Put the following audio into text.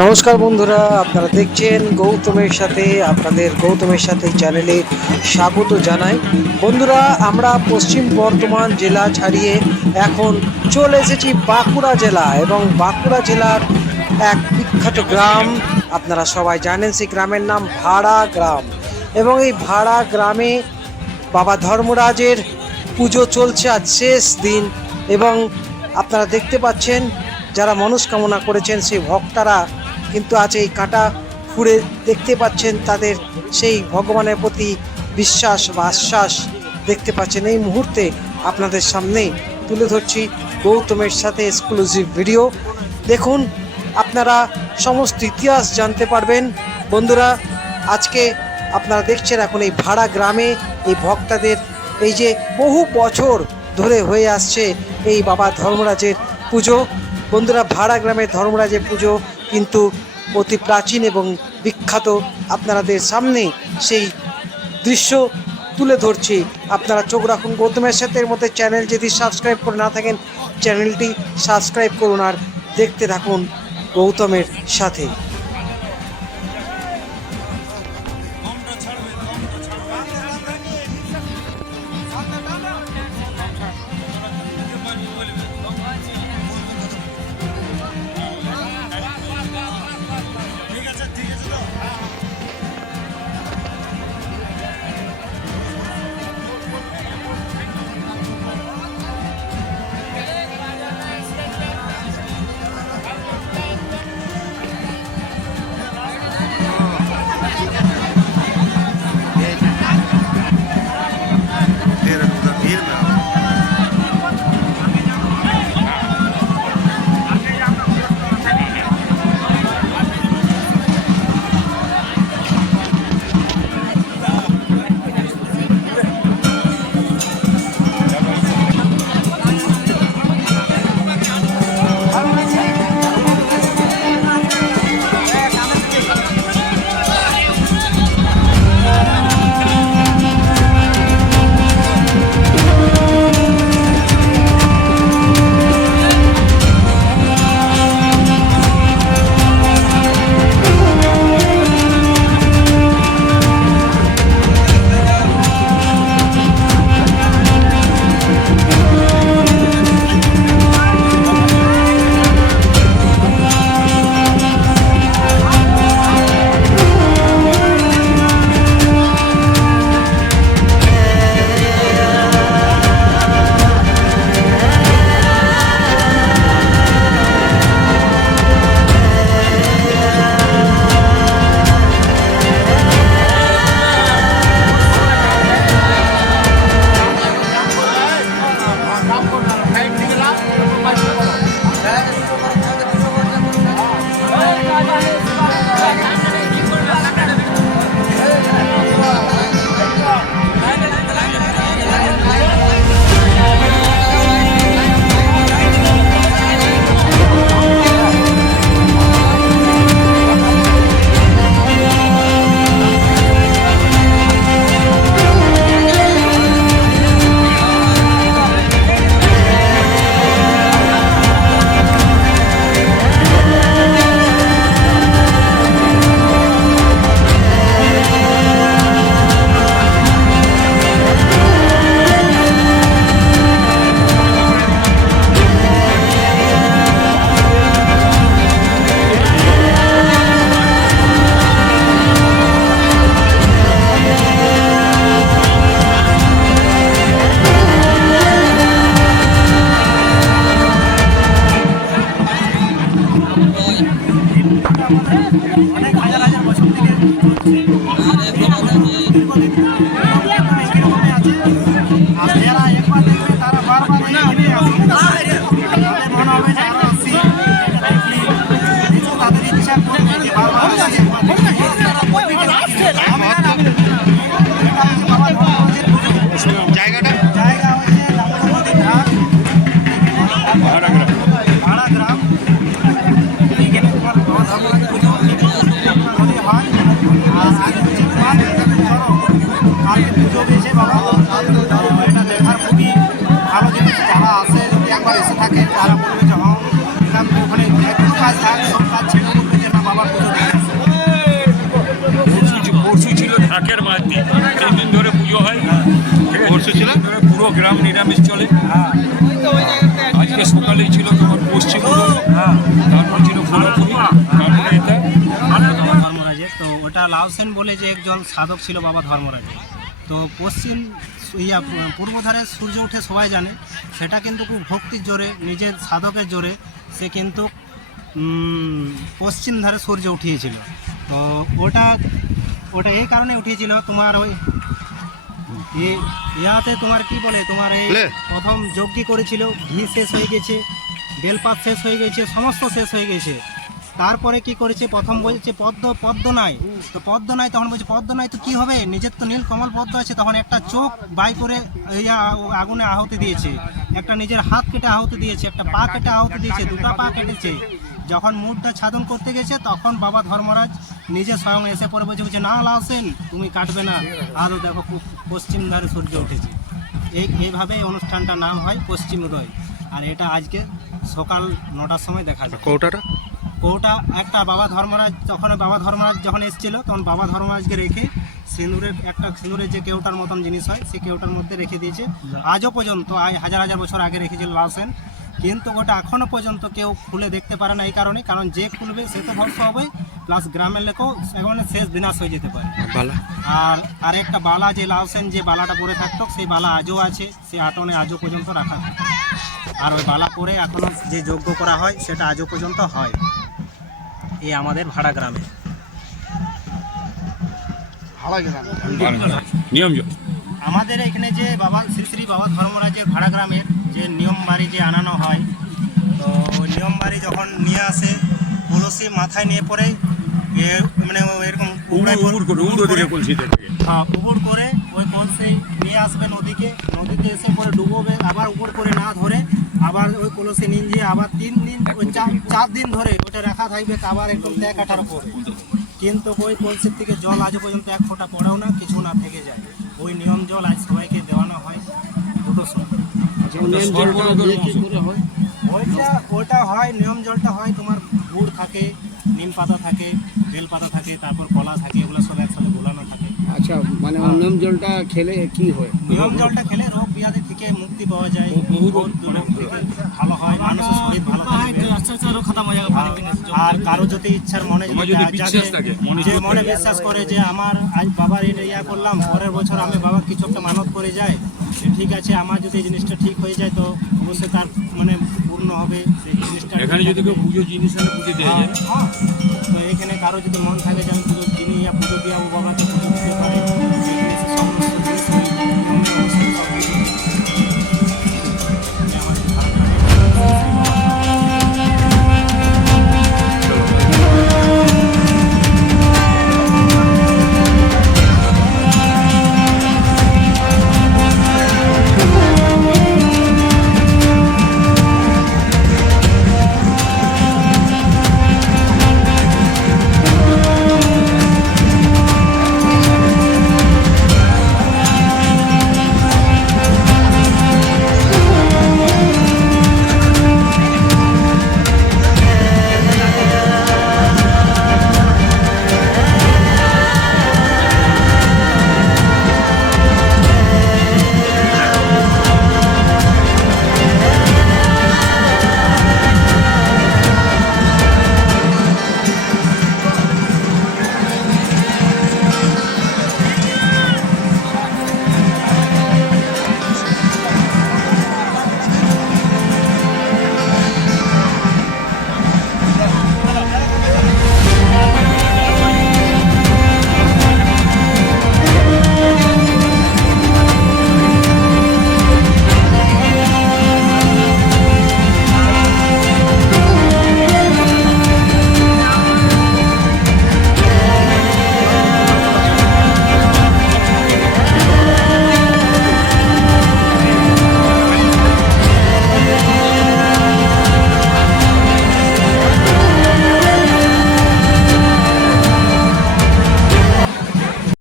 নমস্কার বন্ধুরা, আপনারা দেখছেন গৌতমের সাথে, আপনাদের গৌতমের সাথে চ্যানেলে স্বাগত জানাই। বন্ধুরা, আমরা পশ্চিম বর্ধমান জেলা ছাড়িয়ে এখন চলে এসেছি বাঁকুড়া জেলা এবং বাঁকুড়া জেলার এক বিখ্যাত গ্রাম। আপনারা সবাই জানেন সেই গ্রামের নাম ভাড়া গ্রাম এবং এই ভাড়া গ্রামে বাবা ধর্মরাজের পুজো চলছে আজ শেষ দিন এবং আপনারা দেখতে পাচ্ছেন, যারা মনস্কামনা করেছেন সেই ভক্তরা কিন্তু আজ এই কাঁটা ফুড়ে দেখতে পাচ্ছেন তাদের সেই ভগবানের প্রতি বিশ্বাস বা আশ্বাস দেখতে পাচ্ছেন। এই মুহূর্তে আপনাদের সামনে তুলে ধরছি গৌতমের সাথে এক্সক্লুসিভ ভিডিও দেখুন, আপনারা সমস্ত ইতিহাস জানতে পারবেন। বন্ধুরা, আজকে আপনারা দেখছেন এখন এই ভাড়া গ্রামে এই ভক্তাদের এই যে বহু বছর ধরে হয়ে আসছে এই বাবা ধর্মরাজের পুজো। বন্ধুরা ভাড়া গ্রামে ধর্মরাজের পুজো কিন্তু অতি প্রাচীন এবং বিখ্যাত। আপনাদের সামনে সেই দৃশ্য তুলে ধরছি। আপনারা চোখ রাখুন গৌতমের সাথে। এর মধ্যে চ্যানেল যদি সাবস্ক্রাইব করে না থাকেন, চ্যানেলটি সাবস্ক্রাইব করুন আর দেখতে থাকুন গৌতমের সাথে। থেকে এরকমই একবার এসে থাকে তারা বলবে যে হ্যাঁ ওখানে একটু কাজ থাকে সব কাজ ছেড়ে বলবে যে না বাবার পুজো পরশু ছিল ঢাকের মাহতি তিন দিন ধরে পুজো হয়। হ্যাঁ, পরশু ছিল পুরো গ্রাম নিরামিষ চলে। হ্যাঁ। আজকে সকালেই ছিল তোমার পশ্চিম হ্যাঁ। তারপর ছিল ধর্মরাজের তো ওটা লাউসেন বলে যে একজন সাধক ছিল বাবা ধর্মরাজের। তো পশ্চিম ইয়া পূর্ব ধারে সূর্য ওঠে সবাই জানে সেটা কিন্তু খুব ভক্তির জোরে নিজের সাধকের জোরে সে কিন্তু পশ্চিম ধারে সূর্য উঠিয়েছিল। তো ওটা ওটা এই কারণে উঠিয়েছিল তোমার ওই ইয়াতে তোমার কি বলে তোমার এই প্রথম যজ্ঞ করেছিল ঘি শেষ হয়ে গেছে বেলপাত শেষ হয়ে গেছে সমস্ত শেষ হয়ে গেছে। তারপরে কি করেছে? প্রথম বলছে পদ্ম পদ্ম নাই তো পদ্ম নাই তখন বলছে পদ্ম নাই তো কি হবে? নিজের তো নীল কমল পদ্ম আছে। তখন একটা চোখ বাই করে আগুনে আহুতি দিয়েছে। একটা নিজের হাত কেটে আহুতি দিয়েছে, একটা পা কেটে আহুতি দিয়েছে, দুটো পা কেটেছে। যখন মুডটা ছাদন করতে গেছে, তখন বাবা ধর্মরাজ নিজে স্বয়ং এসে পরে বলছে বলছে, না লাউসেন তুমি কাটবে না। আরও দেখো পশ্চিম ধারে সূর্য উঠেছে। এই, এইভাবে এই অনুষ্ঠানটার নাম হয় পশ্চিম উদয়। আর এটা আজকে সকাল নটার সময় দেখা যায়। কৌটাটা ওটা একটা বাবা ধর্মরাজ তখন বাবা ধর্মরাজ যখন এসেছিল তখন বাবা ধর্মরাজকে রেখে সিঁদুরের একটা সিঁদুরের যে কেউটার মতন জিনিস হয় সেই কেউটার মধ্যে রেখে দিয়েছে। আজও পর্যন্ত হাজার হাজার বছর আগে রেখেছিল লালসেন। কিন্তু ওটা এখনও পর্যন্ত কেউ খুলে দেখতে পারে না এই কারণে কারণ যে খুলবে সে তো ভরসা হবে প্লাস গ্রামের লোকও একেবারে শেষ বিনাশ হয়ে যেতে পারে। বালা? আর আর একটা বালা যে লাউসেন যে বালাটা পরে থাকতো সেই বালা আজও আছে সেই আটনে আজও পর্যন্ত রাখা আর ওই বালা পরে এখনও যে যজ্ঞ করা হয় সেটা আজও পর্যন্ত হয়। এই আমাদের ভাড়া গ্রামে। নিয়ম আমাদের এখানে যে বাবা শ্রী শ্রী বাবা ধর্মরাজের ভাড়া গ্রামের যে নিয়ম বাড়ি যে আনানো হয় তো নিয়ম বাড়ি যখন নিয়ে আসে কলসি মাথায় নিয়ে পরে এ মানে এরকম উবুর করে উবুর করে- কলসি থেকে। হ্যাঁ উবুর করে ওই কলসি নিয়ে আসবে নদীকে নদীতে এসে পরে ডুবোবে আবার উপর করে না ধরে আবার ওই কলসি নিন দিয়ে আবার তিন দিন ওই চার চার দিন ধরে ওটা রাখা থাকবে আবার একদম ত্যাগ কাটার উপর কিন্তু ওই কলসির থেকে জল আজও পর্যন্ত এক ফোঁটা পড়েও না কিছু না থেকে যায়। ওই নিয়ম জল আজ সবাইকে দেওয়ানো হয়। দুটো সময় ওইটা ওটা হয় নিয়ম জলটা হয় তোমার গুড় থাকে নিম পাতা থাকে বেল পাতা থাকে তারপর কলা থাকে এগুলো সব একসাথে গোলানো থাকে। আচ্ছা মানে নিয়ম জলটা খেলে কি হয়? নিয়ম জলটা খেলে রোগ ব্যাধি থেকে মুক্তি পাওয়া যায় বহুত ভালো হয় মানুষের শরীর ভালো থাকবে আর কারও যদি ইচ্ছার মনে মনে যে মনে বিশ্বাস করে যে আমার আজ বাবার এটা ইয়া করলাম পরের বছর আমি বাবা কিছু একটা মানত করে যায় ঠিক আছে আমার যদি এই জিনিসটা ঠিক হয়ে যায় তো অবশ্যই তার মানে পূর্ণ হবে। সেই জিনিসটা এখানে যদি কেউ পুজো জিনিস পুজো দেওয়া যায় হ্যাঁ, তো এখানে কারও যদি মন থাকে যে আমি পুজো জিনিস ইয়া পুজো দিয়া বাবা বাবাকে